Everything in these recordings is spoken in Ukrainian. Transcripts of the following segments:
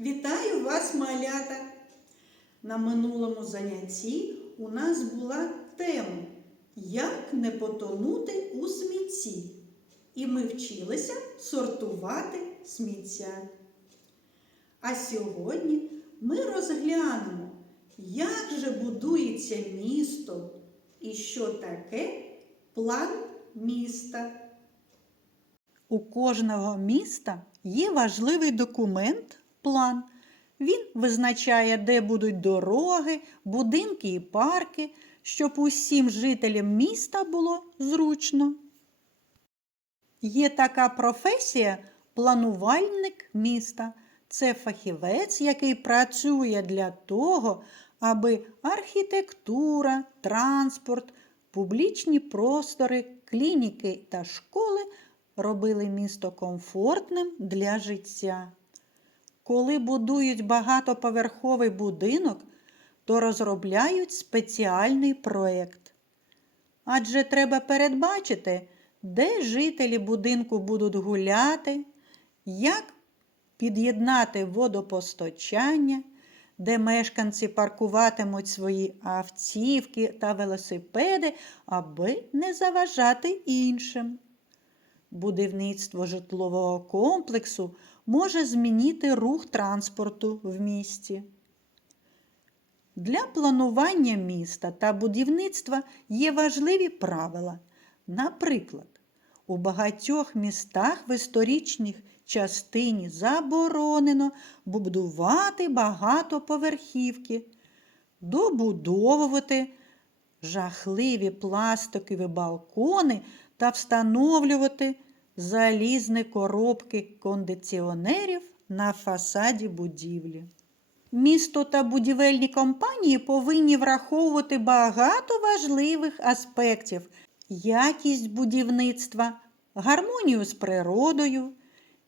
Вітаю вас, малята! На минулому занятті у нас була тема Як не потонути у смітті. І ми вчилися сортувати сміття. А сьогодні ми розглянемо, як же будується місто і що таке план міста. У кожного міста є важливий документ план. Він визначає, де будуть дороги, будинки і парки, щоб усім жителям міста було зручно. Є така професія планувальник міста. Це фахівець, який працює для того, аби архітектура, транспорт, публічні простори, клініки та школи робили місто комфортним для життя. Коли будують багатоповерховий будинок, то розробляють спеціальний проєкт. Адже треба передбачити, де жителі будинку будуть гуляти, як під'єднати водопостачання, де мешканці паркуватимуть свої автівки та велосипеди, аби не заважати іншим. Будівництво житлового комплексу може змінити рух транспорту в місті. Для планування міста та будівництва є важливі правила. Наприклад, у багатьох містах в історичній частині заборонено будувати багатоповерхівки, добудовувати жахливі пластикові балкони та встановлювати залізні коробки кондиціонерів на фасаді будівлі. Місто та будівельні компанії повинні враховувати багато важливих аспектів: якість будівництва, гармонію з природою,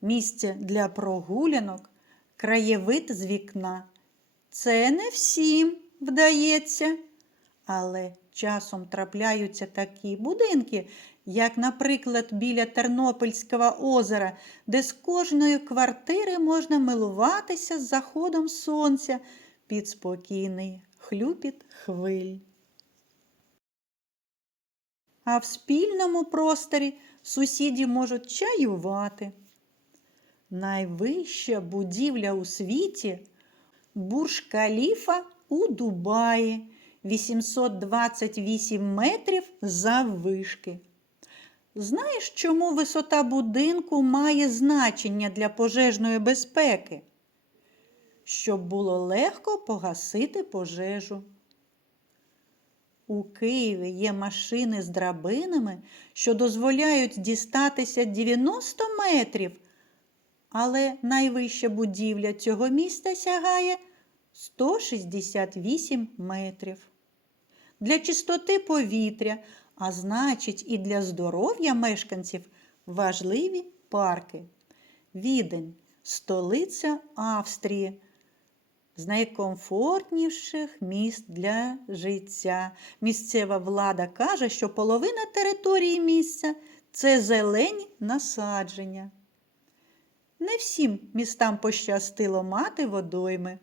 місце для прогулянок, краєвид з вікна. Це не всім вдається, але часом трапляються такі будинки, як, наприклад, біля Тернопільського озера, де з кожної квартири можна милуватися з заходом сонця під спокійний хлюпіт хвиль. А в спільному просторі сусіді можуть чаювати. Найвища будівля у світі Бурж Каліфа у Дубаї 828 метрів заввишки. Знаєш, чому висота будинку має значення для пожежної безпеки? Щоб було легко погасити пожежу. У Києві є машини з драбинами, що дозволяють дістатися 90 метрів, але найвища будівля цього міста сягає 168 метрів. Для чистоти повітря, а значить і для здоров'я мешканців важливі парки. Відень столиця Австрії. З найкомфортніших міст для життя. Місцева влада каже, що половина території місця це зелені насадження. Не всім містам пощастило мати водойми.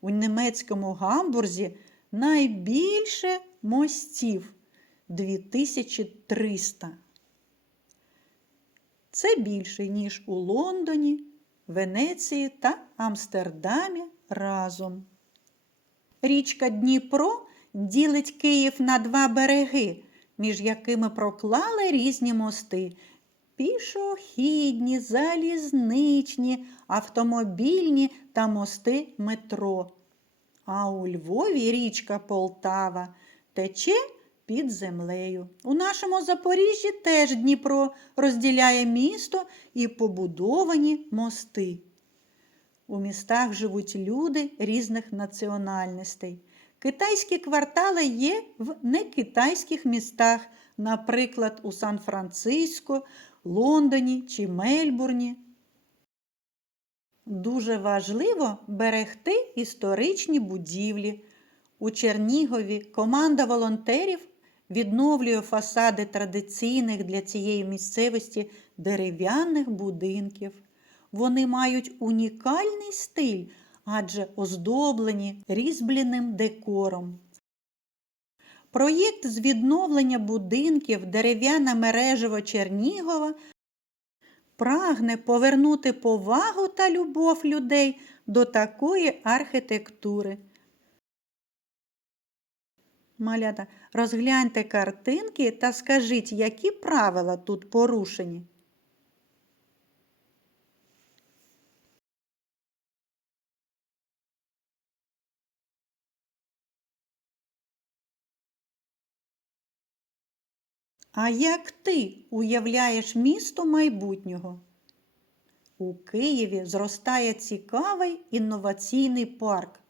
У німецькому гамбурзі найбільше мостів 2300. Це більше, ніж у Лондоні, Венеції та Амстердамі разом. Річка Дніпро ділить Київ на два береги, між якими проклали різні мости пішохідні, залізничні, автомобільні та мости метро. А у Львові річка Полтава тече під землею. У нашому Запоріжжі теж Дніпро розділяє місто і побудовані мости. У містах живуть люди різних національностей. Китайські квартали є в некитайських містах, наприклад, у Сан-Франциско, Лондоні чи Мельбурні. Дуже важливо берегти історичні будівлі. У Чернігові команда волонтерів відновлює фасади традиційних для цієї місцевості дерев'яних будинків. Вони мають унікальний стиль, адже оздоблені різьбляним декором. Проєкт з відновлення будинків дерев'яна мережево Чернігова прагне повернути повагу та любов людей до такої архітектури. Малята, розгляньте картинки та скажіть, які правила тут порушені. А як ти уявляєш місто майбутнього? У Києві зростає цікавий інноваційний парк.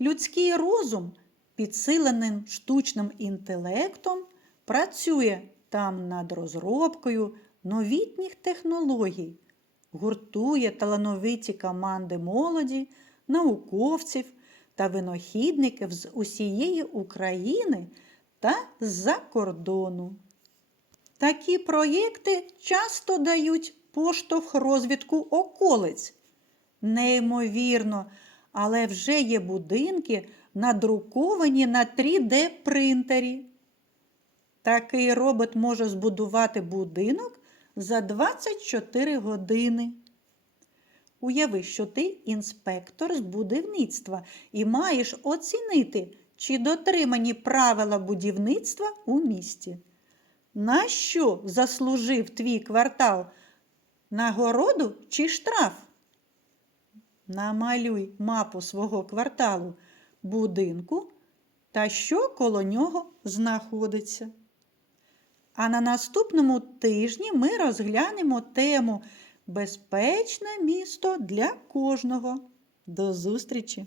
Людський розум, підсиленим штучним інтелектом, працює там над розробкою новітніх технологій, гуртує талановиті команди молоді, науковців та винахідників з усієї України та з-за кордону. Такі проєкти часто дають поштовх розвитку околиць. Неймовірно, але вже є будинки, надруковані на 3D-принтері. Такий робот може збудувати будинок за 24 години. Уяви, що ти інспектор з будівництва і маєш оцінити, чи дотримані правила будівництва у місті. На що заслужив твій квартал? Нагороду чи штраф? Намалюй мапу свого кварталу, будинку та що коло нього знаходиться. А на наступному тижні ми розглянемо тему Безпечне місто для кожного. До зустрічі!